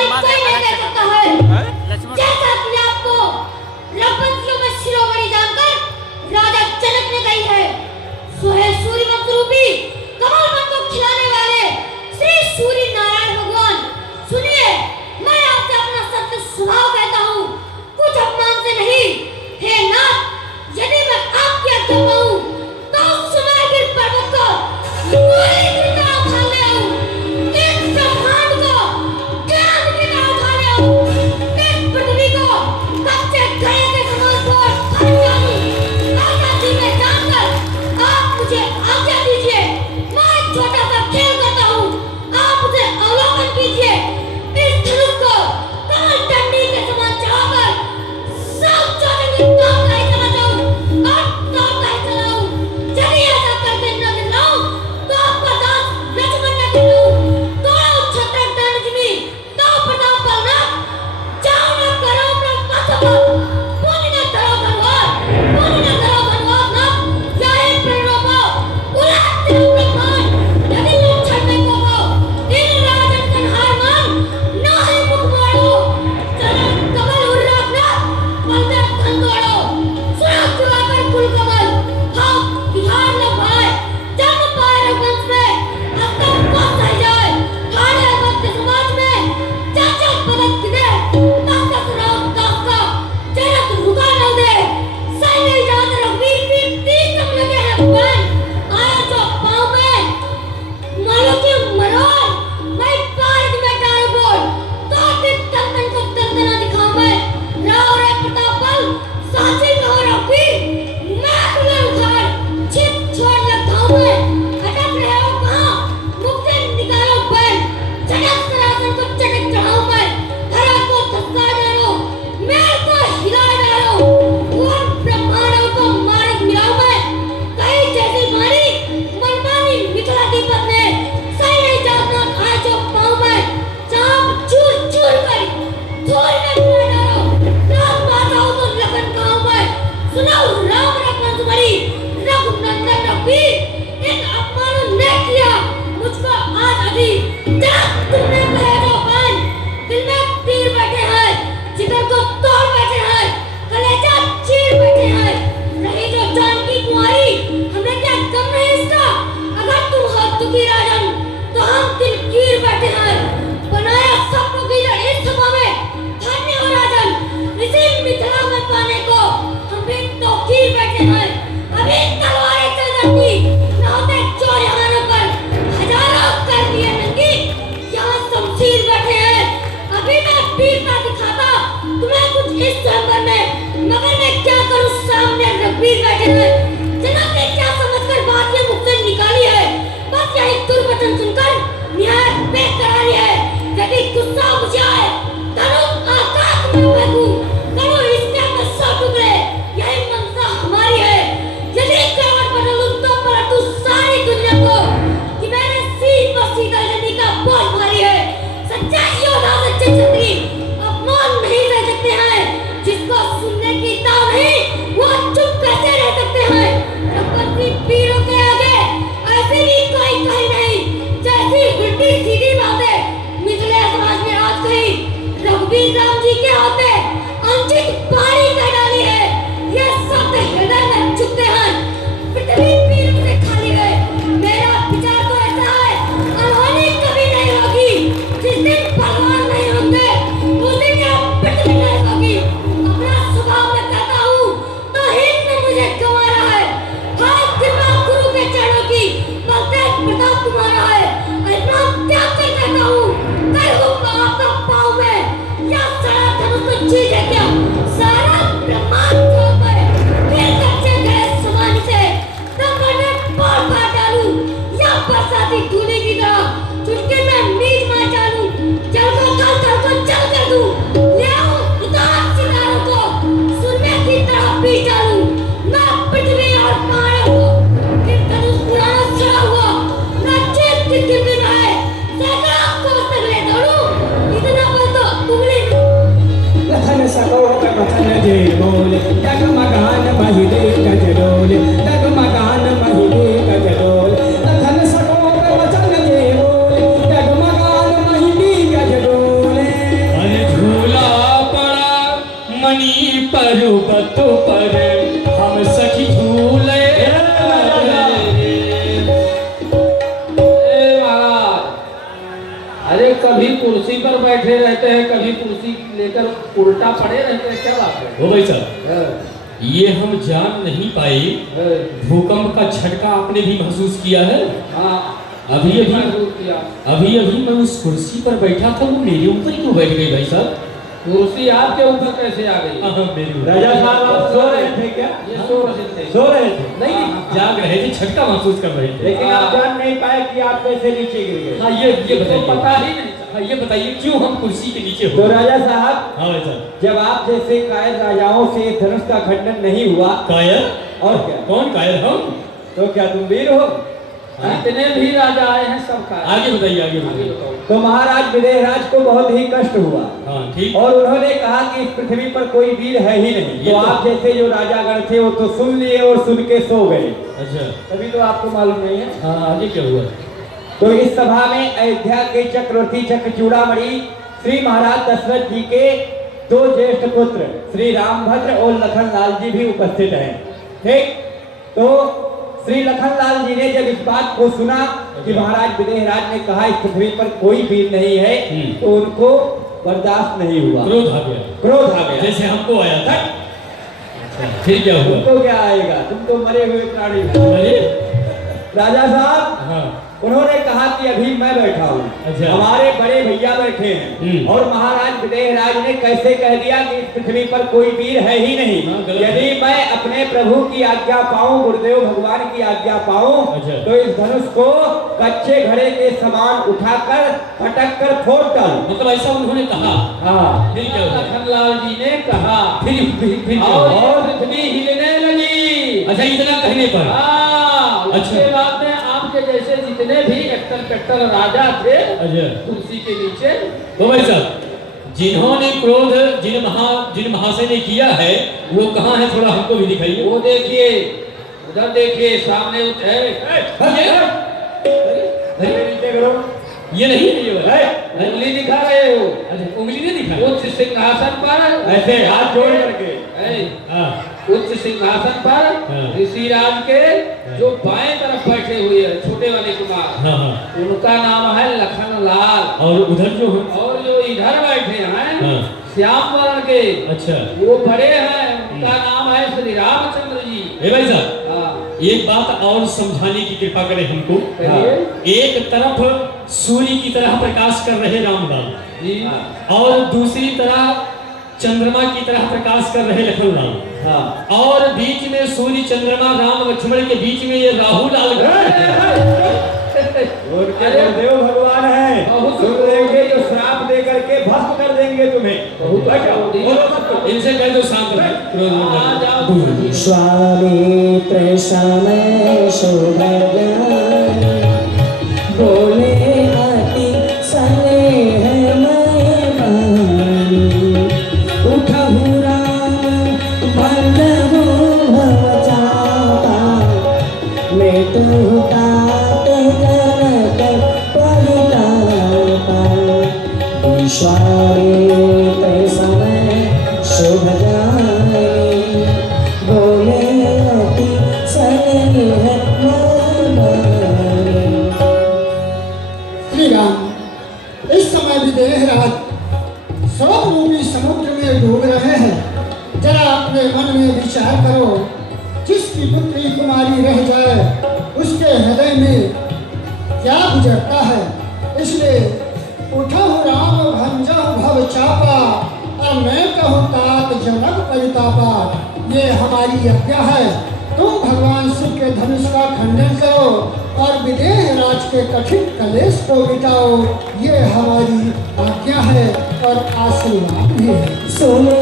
सम्मान कोई नहीं अलग कह से सकता करते है। हैं। लक्ष्मण जैसा अपने आप को रघुवंशियों में शिरोमणि जानकर राजा जनक ने कही है, सो है सूर्यवंश रूपी कमल वन को खिलाने वाले श्री सूर्य नारायण भगवान। सुनिए, मैं आपसे अपना सत्य स्वभाव कहता हूँ, कुछ अपमान से नहीं। हे नाथ, यदि मैं आपकी आज्ञा पाऊं तो उस सुनागिर पर्वत को गोली की तरह उठा ले आऊं, इस ब्रह्मांड को ज्ञान की तरह उठा ले आऊं, इस पृथ्वी को कच्चे घड़े के समान तोड़ फट डालूं। ऐसा जी मैं जानकर आप मुझे आज्ञा दीजिए। मैं एक छोटा सा खेल करता हूँ, आप उसे अवलोकन कीजिए। इस धनुष को कमल डंडी के समान चढ़ाकर सब चौधरी की ताक लाई चला जाऊं और ताक लाई चलाऊं। यदि ऐसा करके न दिलाऊं तो आपका दास लक्ष्मण न दिलाऊं। तोड़ो छत्र दंड जिमी तो प्रताप बलनाथ, जाओ न करो ब्रह्मत्व पुण्य न धरो धनवार, पुण्य न धरो धनवार नाथ। जाए प्रणोपो उलाट दिलो ब्रह्मांड, यदि तुम छड़ने को हो इन राजन कन्हार मान न है मुख मोड़ो। चरण कमल उर्राकनाथ बलदेव धन तोड़ो। सुनो दिवाकर कुल कमल, हाँ बिहार न भाई, जन्म पाए रघुवंश में अब तक कौन सह जाए। ठाड़े मध्य समाज में चाचा पदक दे, ताकत राम दास का जनक रुका न दे। सही नहीं जान रघुवीर की तीर कब लगे हैं भगवान, आया जो पाँव में मानो कि मरोड़। मैं पार्क में डाल बोल तो दिन तंदन को तंदना दिखाऊं मैं। राव रे प्रताप बल साची में हो रघुवीर, मैं तुम्हें उखाड़ छिप छोड़ लगाऊं मैं। अटक रहे हो कहाँ, मुख से निकालो बैल, चटक सरासन को चटक चढ़ाऊं मैं। धरा को धक्का डालो, मेल को हिला डालो, भुवन ब्रह्मांडों को मार्ग मिलाऊं मैं। कहीं जैसी मारी मनमानी मिथिला दीपक ने, सही नहीं जानना खाए जो पाऊं मैं। चाप चूर चूर कर धूल में मिला डालो, राम माताओं को लगन गाऊं मैं। सुनाओ राम रघुवंश मणि रघुनंदन रघुवीर, इन अपमानों ने किया मुझको आज अभी। जब तुमने कहे जो बाण, दिल में तीर बैठे हैं, जिगर को तोड़ बैठे हैं, कलेजा चीर बैठे हैं। रही जो जान की कुंवारी, हमें क्या गम नहीं इसका। अगर तुम हो दुखी राजन तो हम दिल कीर बैठे हैं। बनाया सबको की इस सभा में, धन्य हो राजन इसी मिथिला में पाने को हम भी तो कीर बैठे हैं। अभी तलवारें चल जाती न होते जो यहाँ न पर, हजारों कर दिए नंगी यहाँ शमशीर बैठे हैं। अभी मैं वीरता दिखाता तुम्हें कुछ इस स्वयंवर में, मगर मैं क्या करूं सामने रघुवीर बैठे हैं। जनाब ने क्या समझकर बात ये मुख से निकाली है, बस यही दुर्वचन सुनकर न्याय बेकरारी है। यदि गुस्सा मुझे आए धनुष आकाश में फेंकूं, करूं इसके में सौ टुकड़े, यही मंशा हमारी है। यदि करवट बदलूं तो पलटूं सारी दुनिया को कि मैंने सीध पर सीधा नदी का बोल मारी है। सच्चा योद्धा सच्चे छत्री अपमान नहीं रह सकते हैं, जिसको सुनने की ताव नहीं वो चुप कैसे रह सकते हैं। रघुपति वीरों के आगे ऐसी भी कोई कही नहीं, जैसी उल्टी सीधी बातें मिथिला समाज में आज कही कभी कुर्सी पर बैठे रहते हैं, कभी कुर्सी लेकर उल्टा पड़े रहते हैं, क्या बात है? ओ भाई साहब, ये हम जान नहीं पाए, भूकंप का झटका आपने भी महसूस किया है? हाँ, अभी अभी महसूस किया। अभी मैं उस कुर्सी पर बैठा था, वो मेरे ऊपर क्यों बैठ गई भाई साहब? कुर्सी आपके ऊपर कैसे आ गई? मेरे ऊपर। राजा साहब आप सो रहे थे क्या? ये सो रहे थे। सो रहे थे? नहीं नहीं, जाग रहे थे, झटका महसूस कर रहे थे। लेकिन आप जान नहीं पाए कि आप कैसे नीचे गिर गए। हाँ ये तो बताइए, पता ही नहीं। हाँ ये बताइए क्यों हम कुर्सी के नीचे तो हो? राजा साहब, हाँ भाई साहब। जब आप जैसे कायर राजाओं से धनुष का खंडन नहीं हुआ, कायर? और क्या, कौन कायर? हम? तो क्या तुम वीर हो? जितने भी राजा आए हैं सब का। आगे बताइए, आगे आगे बताइए। बताओ। तो महाराज विदेहराज को बहुत ही कष्ट हुआ हाँ ठीक। और उन्होंने कहा कि इस पृथ्वी पर कोई वीर है ही नहीं। ये तो तो- आप जैसे जो राजागण थे वो तो सुन लिए और सुन के सो गए, अच्छा, तभी तो आपको मालूम नहीं है। हाँ आगे क्या हुआ? तो इस सभा में अयोध्या के चक्रवर्ती चक्रचूड़ामणि श्री महाराज दशरथ जी के दो ज्येष्ठ पुत्र श्री रामभद्र और लखनलाल जी भी उपस्थित हैं। ठीक, तो श्री लखनलाल जी ने जब इस बात को सुना कि महाराज विदेहराज ने कहा इस पृथ्वी पर कोई वीर नहीं है, तो उनको बर्दाश्त नहीं हुआ, क्रोध आ गया, क्रोध आ गया। जैसे हमको आया था। अच्छा, फिर क्या हुआ? तुमको क्या आएगा, तुम तो मरे हुए प्राणी हो। अरे राजा साहब, हाँ, उन्होंने कहा कि अभी मैं बैठा हूँ, अच्छा। हमारे बड़े भैया बैठे हैं और महाराज विदेहराज ने कैसे कह दिया कि इस पृथ्वी पर कोई वीर है ही नहीं। हाँ, गलत है। यदि मैं अपने प्रभु की आज्ञा पाऊं, गुरुदेव भगवान की आज्ञा पाऊं, अच्छा। तो इस धनुष को कच्चे घड़े के समान उठाकर फटक कर फोड़ डाल। मतलब ऐसा उन्होंने कहा। हाँ, फिर क्या हुआ? लखनलाल जी ने कहा फिर क्या और हुआ? ये पृथ्वी हिलने लगी। अच्छा, इतना कहने पर? हाँ, उसके अच्छा। बाद में आपके जैसे जितने भी एक्टर पेक्टर राजा थे अच्छा, कुर्सी के नीचे, तो भाई साहब, जिन्होंने क्रोध जिन महाशय ने किया है वो कहाँ है? थोड़ा हमको भी दिखाइए। वो देखिए, उधर देखिए, सामने नीचे करो। ये नहीं है, ये वाला। उंगली दिखा रहे हो। अच्छा, उंगली नहीं दिखा? उच्च सिंहासन पर ऐसे हाथ जोड़ करके। ऐ, हाँ, उच्च सिंहासन पर हाँ। ऋषिराज के जो बाएं तरफ बैठे हुए हैं छोटे वाले कुमार, हाँ हाँ। उनका नाम है लखनलाल। और उधर जो है? और जो इधर बैठे हैं हाँ। श्याम वर्ण के, अच्छा, वो बड़े हैं, उनका नाम है श्री रामचंद्र जी। ए भाई साहब, हाँ, एक बात और समझाने की कृपा करें हमको। कहिए। एक तरफ सूर्य की तरह प्रकाश कर रहे रामलाल जी, और दूसरी तरफ चंद्रमा की तरह प्रकाश कर रहे लखनलाल, हाँ, और बीच में सूर्य चंद्रमा राम लक्ष्मण के बीच में ये राहु लाल उनके गुरुदेव भगवान हैं, बहुत सुन लेंगे जो श्राप दे करके भस्म कर देंगे तुम्हें। बहुत बैठो, बहुत बोलो मत। इनसे कह दो शांत रहे, क्रोध मत आ करो। जाओ। विश्वामित्र समय शोभा बोले अति स्नेह मैं बानी उठहु राम बंधु भव चापा मैं तो तात जनक परितापा विश्वामित्र समय शुभ जानी बोले अति स्नेह मैं बानी। श्री राम, इस समय विदेहराज शोक रूपी समुद्र में डूब रहे हैं। जरा अपने मन में विचार करो, जिसकी पुत्री कुमारी रह जाए उसके हृदय में क्या गुजरता है। इसलिए उठहु राम भंजहु भव चापा और मैं कहूँ तात जनक परितापा। ये हमारी आज्ञा है, तुम भगवान शिव के धनुष का खंडन करो और विदेहराज के कठिन कलेश को मिटाओ। ये हमारी आज्ञा है और आशीर्वाद भी है। सुने